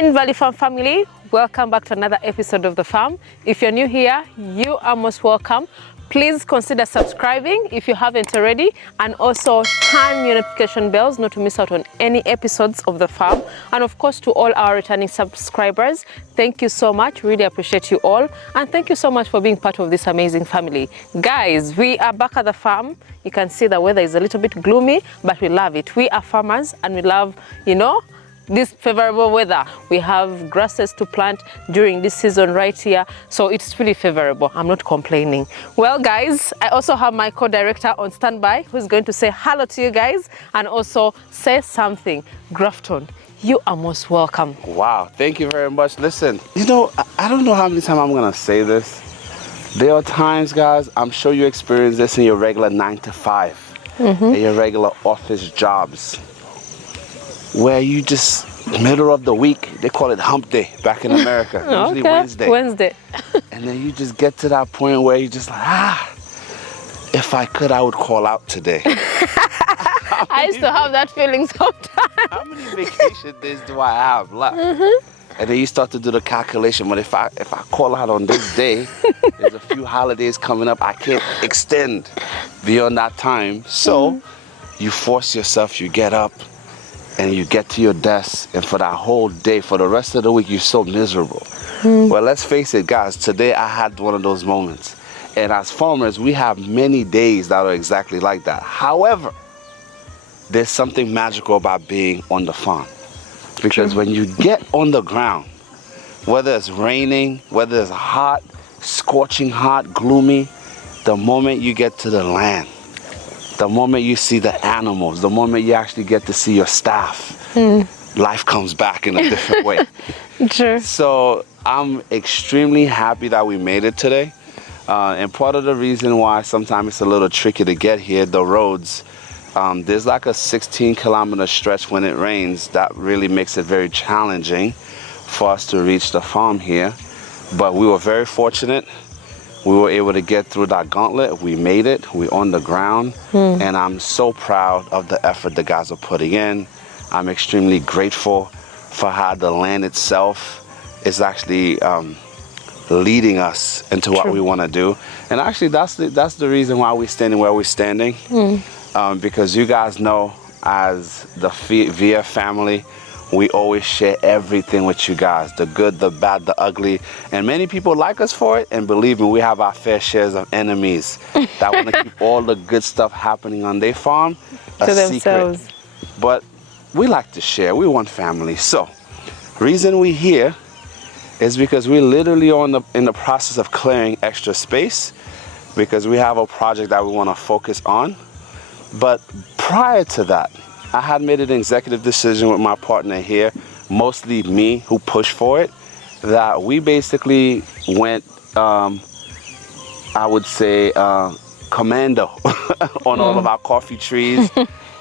Pine Valley Farm family, welcome back to another episode of The Farm. If you're new here, you are most welcome. Please consider subscribing if you haven't already, and also turn your notification bells not to miss out on any episodes of The Farm. And of course, to all our returning subscribers, thank you so much. Really appreciate you all. And thank you so much for being part of this amazing family. Guys, we are back at the farm. You can see the weather is a little bit gloomy, but we love it. We are farmers and we love, this favorable weather. We have grasses to plant during this season right here, so it's really favorable. I'm not complaining. Well guys, I also have my co-director on standby who's going to say hello to you guys and also say something. Grafton, you are most welcome. Wow, thank you very much. Listen, I don't know how many times I'm gonna say this. There are times, guys, I'm sure you experience this in your regular 9 to 5, in your regular office jobs, where you just, middle of the week, they call it hump day back in America, usually Wednesday. And then you just get to that point where you're just like, if I could, I would call out today. I used to have that feeling sometimes. How many vacation days do I have left? And then you start to do the calculation, but if I call out on this day, there's a few holidays coming up, I can't extend beyond that time. So you force yourself, you get up, and you get to your desk, and for that whole day, for the rest of the week, you're so miserable. Well, let's face it, guys, today I had one of those moments. And as farmers, we have many days that are exactly like that. However, there's something magical about being on the farm. Because when you get on the ground, whether it's raining, whether it's hot, scorching hot, gloomy, the moment you get to the land, the moment you see the animals, the moment you actually get to see your staff, life comes back in a different way. True. So I'm extremely happy that we made it today. And part of the reason why sometimes it's a little tricky to get here, the roads, there's like a 16-kilometer stretch when it rains. That really makes it very challenging for us to reach the farm here. But we were very fortunate. We were able to get through that gauntlet. We made it. We're on the ground. And I'm so proud of the effort the guys are putting in. I'm extremely grateful for how the land itself is actually leading us into what we want to do. And actually, that's the reason why we're standing where we're standing. Because you guys know, as the VF family, we always share everything with you guys, the good, the bad, the ugly. And many people like us for it. And believe me, we have our fair shares of enemies that want to keep all the good stuff happening on their farm a secret. But we like to share. We want family. So, reason we're here is because we're literally in the process of clearing extra space, because we have a project that we want to focus on. But prior to that, I had made an executive decision with my partner here, mostly me who pushed for it, that we basically went, I would say, commando on all of our coffee trees.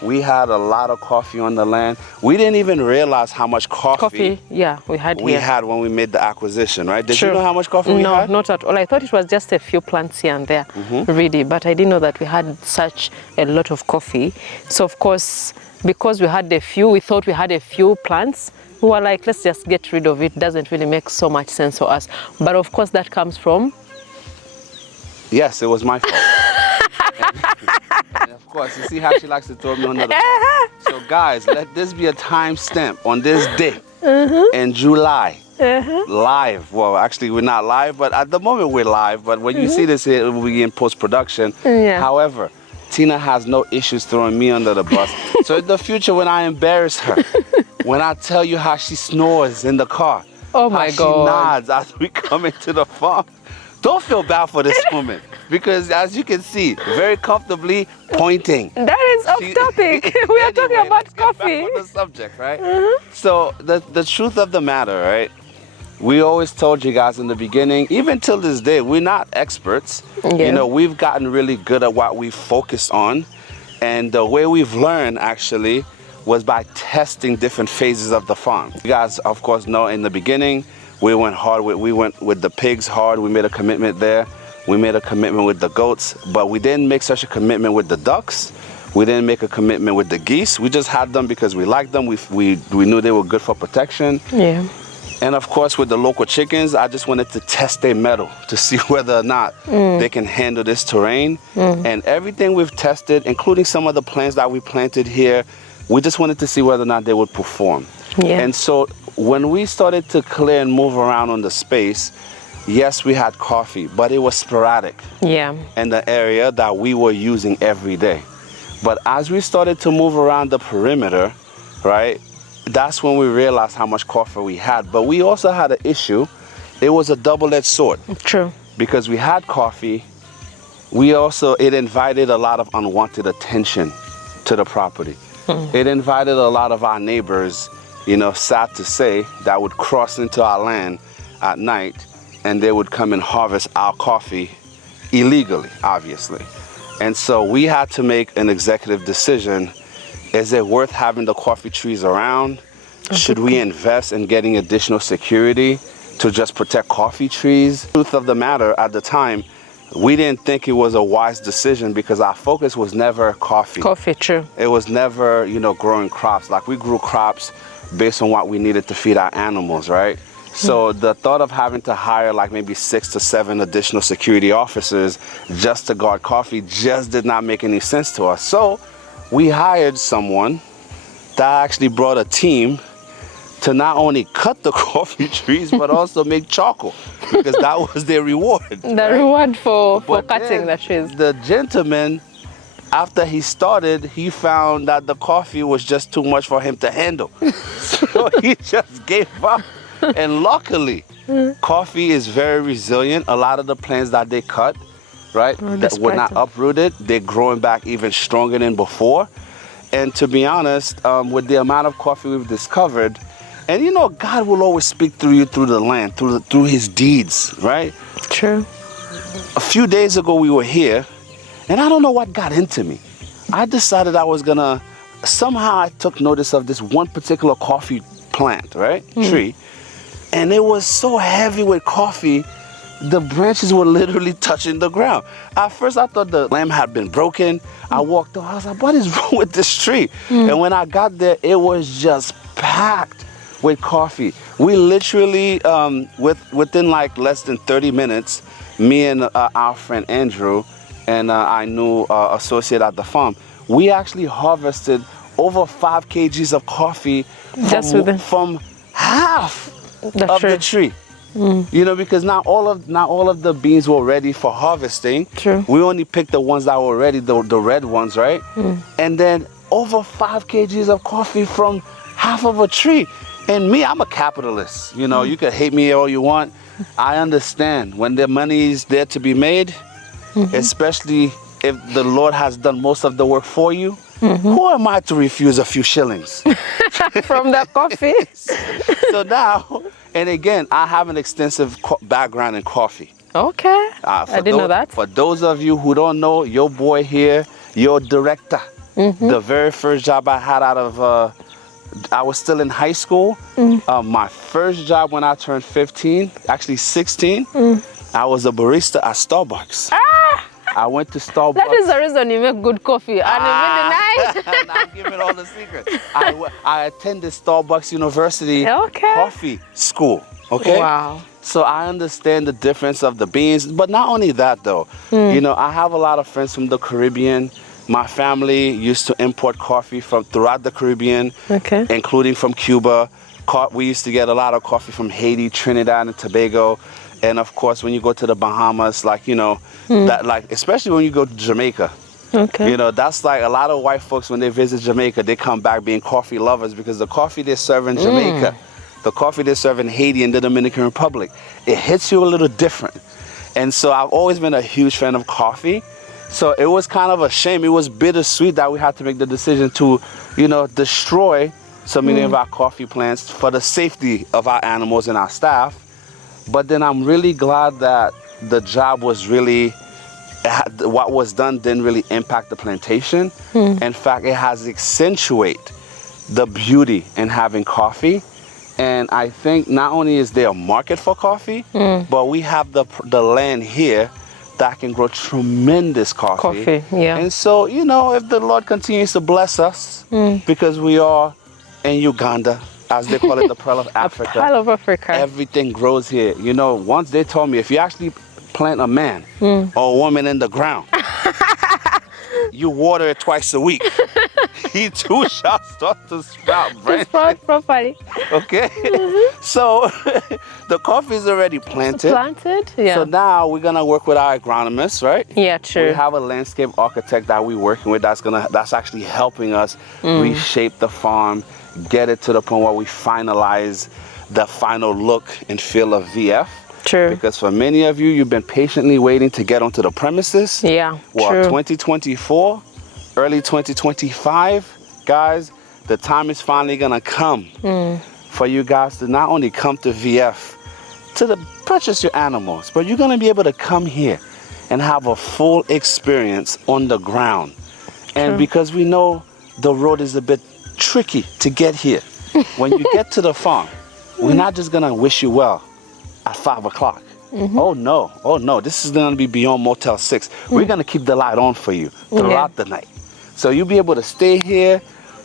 We had a lot of coffee on the land. We didn't even realize how much coffee we had when we made the acquisition, right? Did you know how much coffee we had? No, not at all. I thought it was just a few plants here and there, really. But I didn't know that we had such a lot of coffee. So, of course, because we had we thought we had a few plants, we were like, let's just get rid of it. Doesn't really make so much sense for us. But of course, that comes from... Yes, it was my fault. And of course, you see how she likes to throw me under the bus. So guys, let this be a time stamp on this day in July. Live. Well, actually, we're not live, but at the moment we're live. But when you see this, it will be in post-production. However, Tina has no issues throwing me under the bus. So in the future, when I embarrass her, when I tell you how she snores in the car, how she nods as we come into the farm, don't feel bad for this woman, because as you can see, very comfortably pointing. That is off topic. We are talking about coffee. Get back on the subject, right? So the truth of the matter, right? We always told you guys in the beginning, even till this day, we're not experts. We've gotten really good at what we focus on. And the way we've learned, actually, was by testing different phases of the farm. You guys, of course, know in the beginning, we went with the pigs hard. We made a commitment there. We made a commitment with the goats, but we didn't make such a commitment with the ducks. We didn't make a commitment with the geese. We just had them because we liked them. We knew they were good for protection. And of course, with the local chickens, I just wanted to test their mettle to see whether or not they can handle this terrain. And everything we've tested, including some of the plants that we planted here, we just wanted to see whether or not they would perform. Yeah. And so when we started to clear and move around on the space, yes, we had coffee, but it was sporadic Yeah. in the area that we were using every day. But as we started to move around the perimeter, right, that's when we realized how much coffee we had. But we also had an issue. It was a double-edged sword. True. Because we had coffee, it invited a lot of unwanted attention to the property. It invited a lot of our neighbors, sad to say, that would cross into our land at night, and they would come and harvest our coffee illegally, obviously. And so we had to make an executive decision. Is it worth having the coffee trees around? Should we invest in getting additional security to just protect coffee trees? Truth of the matter, at the time, we didn't think it was a wise decision because our focus was never coffee. Coffee, true. It was never, growing crops. Like, we grew crops based on what we needed to feed our animals, right? So the thought of having to hire like maybe 6 to 7 additional security officers just to guard coffee just did not make any sense to us. So we hired someone that actually brought a team to not only cut the coffee trees, but also make charcoal, because that was their reward. The reward for cutting the trees. The gentleman, after he started, he found that the coffee was just too much for him to handle. So he just gave up. And luckily, coffee is very resilient. A lot of the plants that they cut, right, that were not uprooted, they're growing back even stronger than before. And to be honest, with the amount of coffee we've discovered, and God will always speak through you through the land, through his deeds, right? True. A few days ago we were here, and I don't know what got into me. I decided I was gonna, somehow I took notice of this one particular coffee plant, right? Tree. And it was so heavy with coffee, the branches were literally touching the ground. At first I thought the limb had been broken. I walked over, I was like, what is wrong with this tree? And when I got there, it was just packed with coffee. We literally, within like less than 30 minutes, me and our friend Andrew and our new associate at the farm, we actually harvested over 5 kgs of coffee from half of the tree. Because not all of the beans were ready for harvesting. True. We only picked the ones that were ready, the red ones, right? And then over 5 kgs of coffee from half of a tree. And me, I'm a capitalist. You can hate me all you want. I understand when the money is there to be made, especially if the Lord has done most of the work for you. Who am I to refuse a few shillings? From the coffee? So now, and again, I have an extensive background in coffee. Okay. I didn't know that. For those of you who don't know, your boy here, your director, the very first job I had out of, I was still in high school. My first job when I turned 15, actually 16, I was a barista at Starbucks. I went to Starbucks. That is the reason you make good coffee. And really nice. Now I'm giving all the secrets. I attended Starbucks University coffee school. Okay. Wow. So I understand the difference of the beans. But not only that, though. I have a lot of friends from the Caribbean. My family used to import coffee from throughout the Caribbean, including from Cuba. We used to get a lot of coffee from Haiti, Trinidad, and Tobago. And of course, when you go to the Bahamas, that, especially when you go to Jamaica, that's like a lot of white folks, when they visit Jamaica, they come back being coffee lovers because the coffee they serve in Jamaica, the coffee they serve in Haiti and the Dominican Republic, it hits you a little different. And so I've always been a huge fan of coffee. So it was kind of a shame. It was bittersweet that we had to make the decision to, destroy so many of our coffee plants for the safety of our animals and our staff. But then I'm really glad that the job was really, what was done didn't really impact the plantation. In fact, it has accentuated the beauty in having coffee. And I think not only is there a market for coffee, but we have the land here that can grow tremendous coffee. And so, if the Lord continues to bless us, because we are in Uganda, as they call it, the Pearl of Africa. Pearl of Africa. Everything grows here. You know, once they told me, if you actually plant a man or a woman in the ground, you water it twice a week, he too shall start to sprout branches. Sprout properly. Okay? So the coffee is already planted. Planted, yeah. So now we're gonna work with our agronomists, right? Yeah, true. We have a landscape architect that we're working with that's actually helping us reshape the farm, get it to the point where we finalize the final look and feel of VF. True. Because for many of you, you've been patiently waiting to get onto the premises. Yeah, well, true. 2024, early 2025, guys, the time is finally gonna come for you guys to not only come to VF to purchase your animals, but you're gonna be able to come here and have a full experience on the ground. And because we know the road is a bit tricky to get here, when you get to the farm, we're not just gonna wish you well at 5 o'clock. Oh no, this is gonna be beyond Motel 6. We're gonna keep the light on for you throughout the night. So you'll be able to stay here,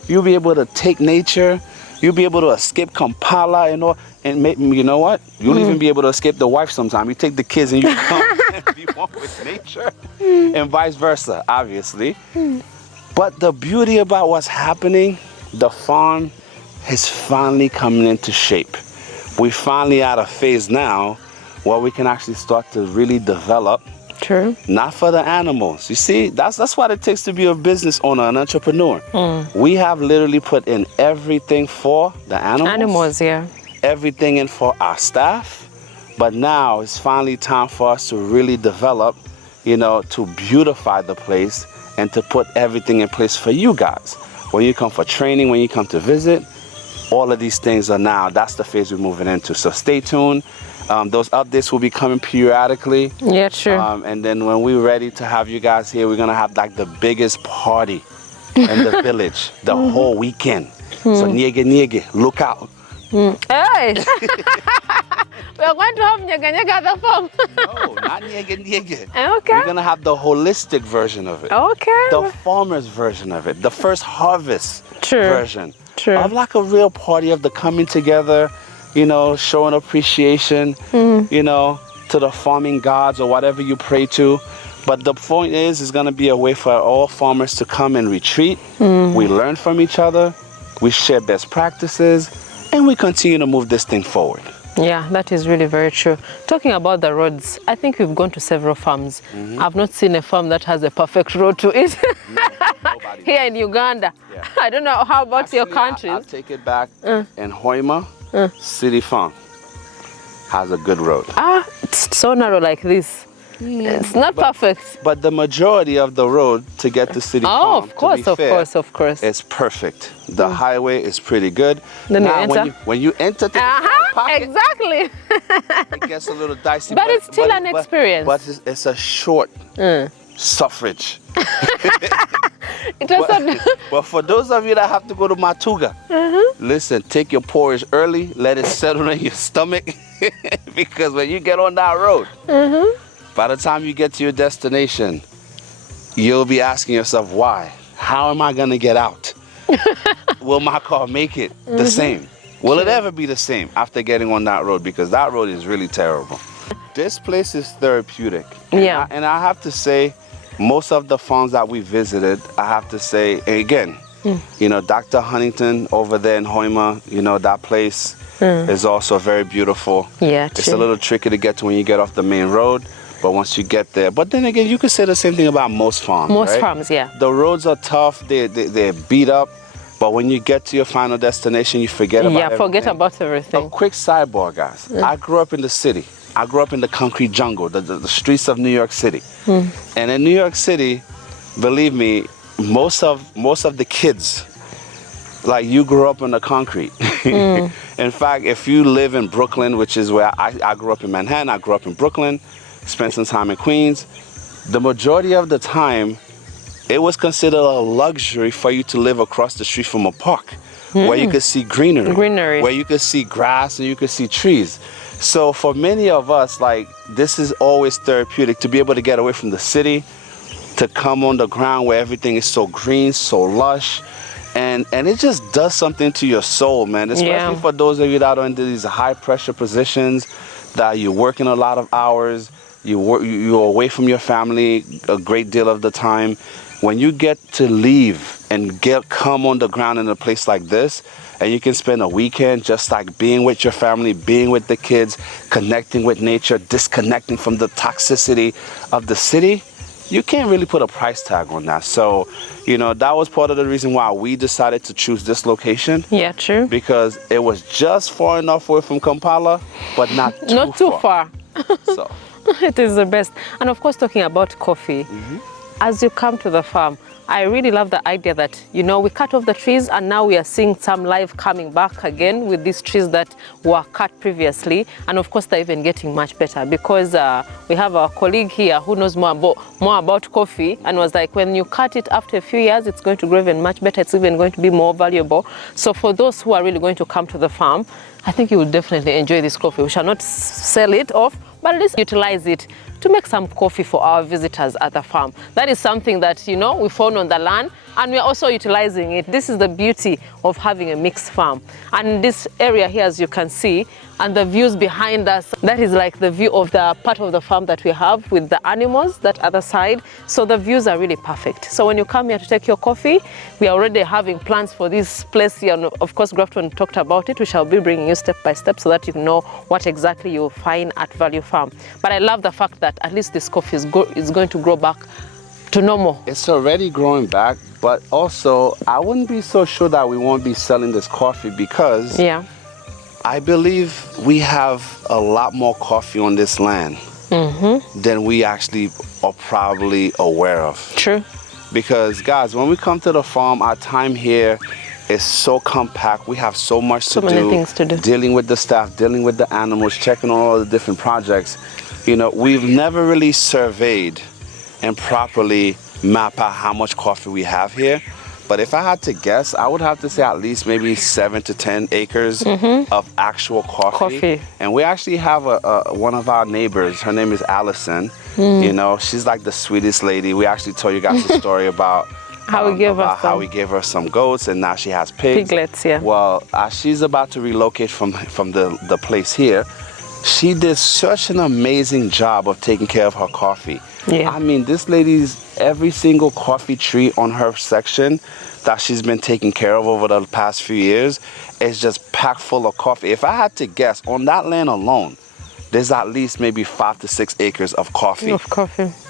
you'll be able to take nature, you'll be able to escape Kampala and all, and you know what? You'll even be able to escape the wife sometime. You take the kids and you come and be one with nature, and vice versa, obviously. But the beauty about what's happening, the farm is finally coming into shape. We're finally at a phase now where we can actually start to really develop. True. Not for the animals. You see, that's what it takes to be a business owner, an entrepreneur. We have literally put in everything for the animals. Animals, yeah. Everything in for our staff. But now it's finally time for us to really develop, you know, to beautify the place and to put everything in place for you guys. When you come for training, when you come to visit, all of these things are now, that's the phase we're moving into. So stay tuned. Those updates will be coming periodically. Yeah, true. And then when we're ready to have you guys here, we're going to have like the biggest party in the village the whole weekend. So niege, look out. Hey! We are going to have nyega at the farm. No, not niege. Okay. We're going to have the holistic version of it. Okay. The farmer's version of it. The first harvest version. True. Of like a real party of the coming together, you know, showing appreciation, you know, to the farming gods or whatever you pray to. But the point is, it's going to be a way for all farmers to come and retreat. We learn from each other, we share best practices, and we continue to move this thing forward. Yeah, that is really very true. Talking about the roads, I think we've gone to several farms. I've not seen a farm that has a perfect road to it. Here in Uganda. Yeah. I don't know how about Actually, your countries. I'll take it back. In Hoima, City Farm has a good road. It's so narrow like this. It's not perfect. But the majority of the road to get to City Farm, Of course. it's perfect. The highway is pretty good. Then now, you enter. when you enter the pocket, Exactly. it gets a little dicey. But it's still an experience. But it's a short suffrage. It was But for those of you that have to go to Matuga, listen, take your porridge early, let it settle in your stomach, because when you get on that road, by the time you get to your destination, you'll be asking yourself, why? How am I going to get out? Will my car make it the same? Will it ever be the same after getting on that road? Because that road is really terrible. This place is therapeutic. Yeah. And I have to say, most of the farms that we visited, I have to say, again, you know, Dr. Huntington over there in Hoima, you know, that place is also very beautiful. Yeah, it's a little tricky to get to when you get off the main road, but once you get there. But then again, you could say the same thing about most farms. Most farms, yeah. The roads are tough, they're beat up, but when you get to your final destination, you forget about everything. Yeah, forget about everything. A quick sidebar, guys. I grew up in the city. I grew up in the concrete jungle, the streets of New York City. And in New York City, believe me, most of the kids, like, you grew up in the concrete. In fact, if you live in Brooklyn, which is where I grew up in Manhattan, I grew up in Brooklyn, spent some time in Queens, the majority of the time, it was considered a luxury for you to live across the street from a park where you could see greenery, where you could see grass and you could see trees. So for many of us, like, this is always therapeutic to be able to get away from the city, to come on the ground where everything is so green, so lush, And it just does something to your soul, man, especially for those of you that are in these high pressure positions, that you're working a lot of hours, you're away from your family a great deal of the time. When you get to leave and come on the ground in a place like this, and you can spend a weekend just like being with your family, being with the kids, connecting with nature, disconnecting from the toxicity of the city, you can't really put a price tag on that. So, you know, that was part of the reason why we decided to choose this location. Yeah, true. Because it was just far enough away from Kampala, but not too far. So it is the best. And of course, talking about coffee, as you come to the farm, I really love the idea that, you know, we cut off the trees and now we are seeing some life coming back again with these trees that were cut previously. And of course, they're even getting much better because we have our colleague here who knows more about coffee and was like, when you cut it after a few years, it's going to grow even much better. It's even going to be more valuable. So for those who are really going to come to the farm, I think you will definitely enjoy this coffee. We shall not sell it off, but at least utilize it to make some coffee for our visitors at the farm. That is something that, you know, we found on the land and we're also utilizing it. This is the beauty of having a mixed farm. And this area here, as you can see, and the views behind us, that is like the view of the part of the farm that we have with the animals, that other side. So the views are really perfect. So when you come here to take your coffee, we are already having plans for this place here. And of course, Grafton talked about it. We shall be bringing you step by step so that you know what exactly you'll find at Value Farm. But I love the fact that at least this coffee is going to grow back to normal. It's already growing back, but also I wouldn't be so sure that we won't be selling this coffee because I believe we have a lot more coffee on this land than we actually are probably aware of. True. Because guys, when we come to the farm, our time here is so compact. We have so much to do. So many things to do. Dealing with the staff, dealing with the animals, checking on all the different projects. You know, we've never really surveyed and properly map out how much coffee we have here. But if I had to guess, I would have to say at least maybe 7 to 10 acres of actual coffee. And we actually have one of our neighbors. Her name is Allison. You know, she's like the sweetest lady. We actually told you guys a story about how we gave her some goats, and now she has pigs. Piglets, yeah. Well, she's about to relocate from the place here. She did such an amazing job of taking care of her coffee. Yeah. I mean, this lady's every single coffee tree on her section that she's been taking care of over the past few years is just packed full of coffee. If I had to guess, on that land alone, there's at least maybe 5 to 6 acres of coffee.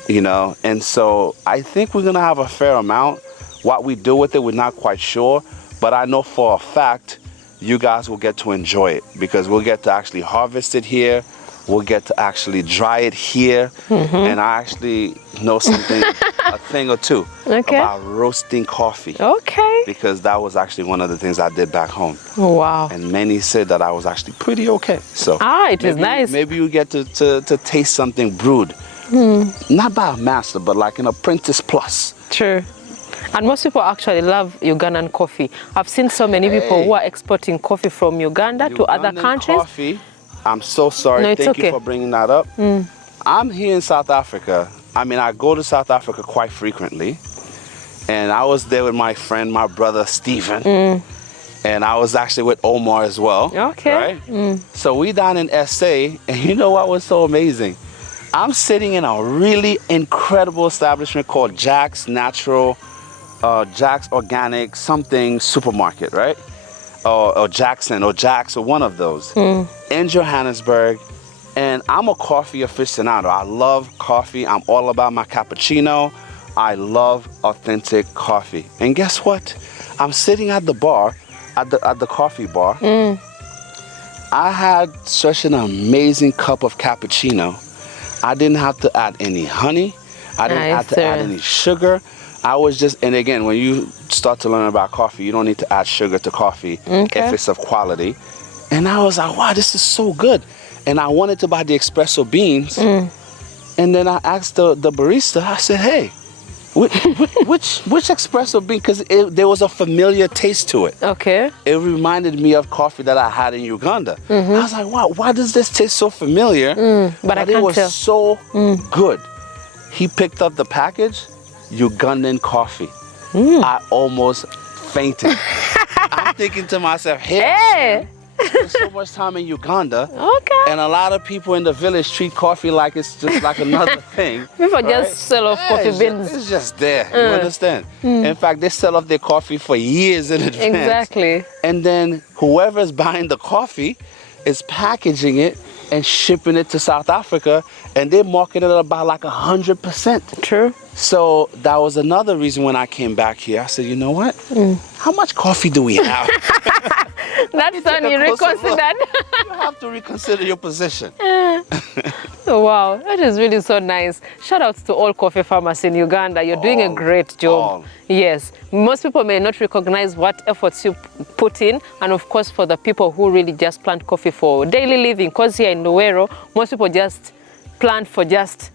You know, and so I think we're gonna have a fair amount. What we do with it, we're not quite sure, but I know for a fact you guys will get to enjoy it because we'll get to actually harvest it here. We'll get to actually dry it here. And I actually know something, a thing or two about roasting coffee. Because that was actually one of the things I did back home. Wow. And many said that I was actually pretty okay. So it is nice. Maybe you get to taste something brewed. Not by a master, but like an apprentice plus. True. And most people actually love Ugandan coffee. I've seen so many people who are exporting coffee from Uganda to other countries. Coffee, I'm so sorry. No, Thank you for bringing that up. I'm here in South Africa. I mean, I go to South Africa quite frequently. And I was there with my friend, my brother, Stephen. And I was actually with Omar as well. Right? So we down in SA, and you know what was so amazing? I'm sitting in a really incredible establishment called Jack's Natural, Jack's Organic something supermarket, right? Or Jackson or Jack's or one of those in Johannesburg. And I'm a coffee aficionado. I love coffee. I'm all about my cappuccino. I love authentic coffee. And guess what? I'm sitting at the bar, at the coffee bar. I had such an amazing cup of cappuccino. I didn't have to add any honey. I didn't have to add any sugar. I was just, and again, when you start to learn about coffee, you don't need to add sugar to coffee if it's of quality. And I was like, wow, this is so good. And I wanted to buy the espresso beans. And then I asked the barista, I said, hey, which espresso bean? Because there was a familiar taste to it. It reminded me of coffee that I had in Uganda. I was like, wow, why does this taste so familiar? But it was so good. He picked up the package, Ugandan coffee. I almost fainting. I'm thinking to myself, Hey! spend so much time in Uganda, Okay. and a lot of people in the village treat coffee like it's just like another thing. People right? just sell off coffee beans. It's just there. You understand? In fact, they sell off their coffee for years in advance. Exactly. And then whoever's buying the coffee is packaging it and shipping it to South Africa, and they market it about like 100%. True. So that was another reason when I came back here, I said, you know what? How much coffee do we have? That's when you reconsidered. You have to reconsider your position. Oh, wow, that is really so nice. Shout out to all coffee farmers in Uganda. You're doing a great job. All. Yes, most people may not recognize what efforts you put in, and of course for the people who really just plant coffee for daily living, because here in Luwero, most people just plant for just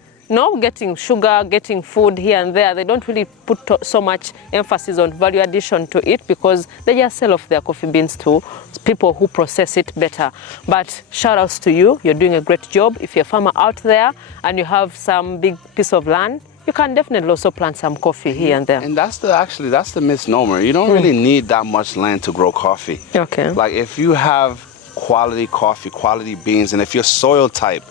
getting sugar, getting food here and there. They don't really put so much emphasis on value addition to it because they just sell off their coffee beans to people who process it better. But shout outs to you. You're doing a great job. If you're a farmer out there and you have some big piece of land, you can definitely also plant some coffee here and there. And that's the misnomer. You don't really need that much land to grow coffee. Okay. Like if you have quality coffee, quality beans, and if your soil type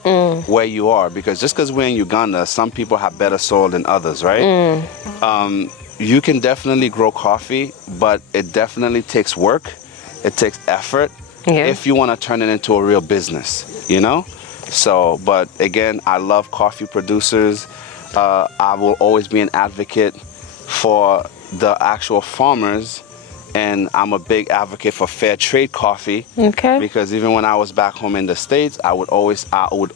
where you are, because just because we're in Uganda, some people have better soil than others, right? You can definitely grow coffee, but it definitely takes work. It takes effort if you want to turn it into a real business, you know? So, but again, I love coffee producers. I will always be an advocate for the actual farmers. And I'm a big advocate for fair trade coffee. Okay. Because even when I was back home in the States, I would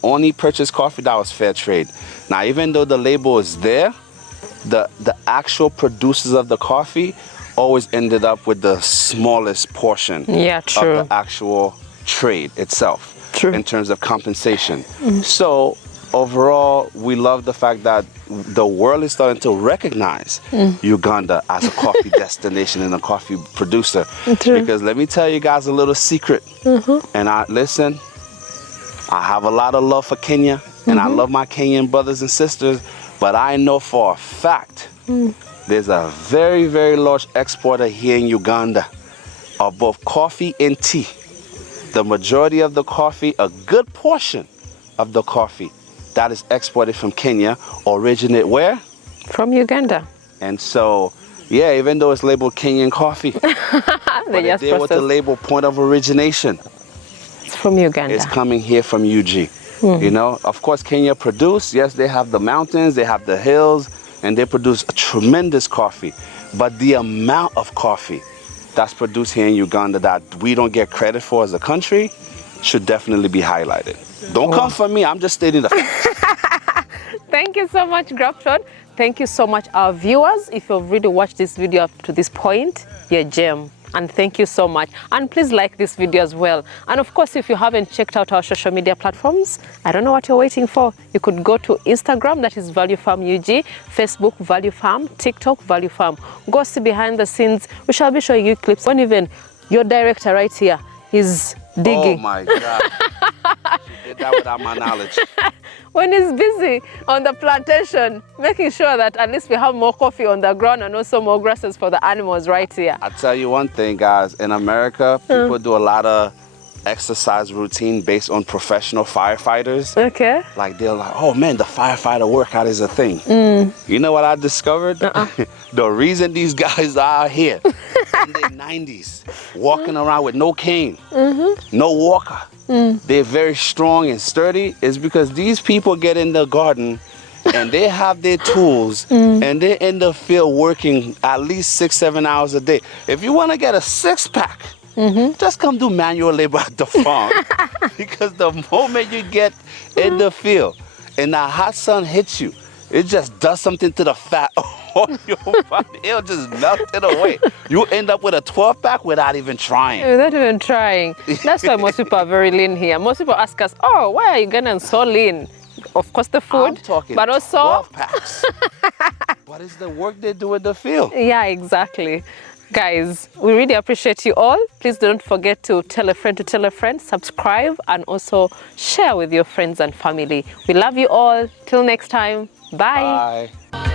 only purchase coffee that was fair trade. Now, even though the label is there, the actual producers of the coffee always ended up with the smallest portion of the actual trade itself. True. In terms of compensation. So overall, we love the fact that the world is starting to recognize Uganda as a coffee destination and a coffee producer. True. Because let me tell you guys a little secret. And I have a lot of love for Kenya, and I love my Kenyan brothers and sisters, but I know for a fact there's a very, very large exporter here in Uganda of both coffee and tea. The majority of the coffee, a good portion of the coffee that is exported from Kenya originate where? From Uganda. And so, yeah, even though it's labeled Kenyan coffee, but if they were to label point of origination, it's from Uganda. It's coming here from UG. You know, of course, Kenya produce, yes, they have the mountains, they have the hills, and they produce a tremendous coffee. But the amount of coffee that's produced here in Uganda that we don't get credit for as a country should definitely be highlighted. Don't come for me, I'm just stating the fact. Thank you so much, Grafton. Thank you so much, our viewers. If you've really watched this video up to this point, you're a gem. And thank you so much. And please like this video as well. And of course, if you haven't checked out our social media platforms, I don't know what you're waiting for. You could go to Instagram, that is Value Farm UG, Facebook, Value Farm, TikTok, Value Farm. Go see behind the scenes. We shall be showing you clips when even your director right here is digging. Oh my God. Did that without my knowledge. When he's busy on the plantation, making sure that at least we have more coffee on the ground and also more grasses for the animals right here. I'll tell you one thing, guys. In America, people do a lot of exercise routine based on professional firefighters. Okay. Like they're like, oh man, the firefighter workout is a thing. You know what I discovered? The reason these guys are here in their 90s, walking around with no cane, no walker, they're very strong and sturdy, is because these people get in the garden and they have their tools and they're in the field working at least 6-7 hours a day. If you want to get a six-pack, just come do manual labor at the farm. Because the moment you get in the field and the hot sun hits you, it just does something to the fat on your body. It'll just melt it away. You end up with a 12-pack without even trying. Without even trying. That's why most people are very lean here. Most people ask us, oh, why are Ugandans so lean? Of course, the food, I'm talking but also 12 packs. What is the work they do in the field? Yeah, exactly. Guys, we really appreciate you all. Please don't forget to tell a friend, subscribe, and also share with your friends and family. We love you all. Till next time. Bye. Bye.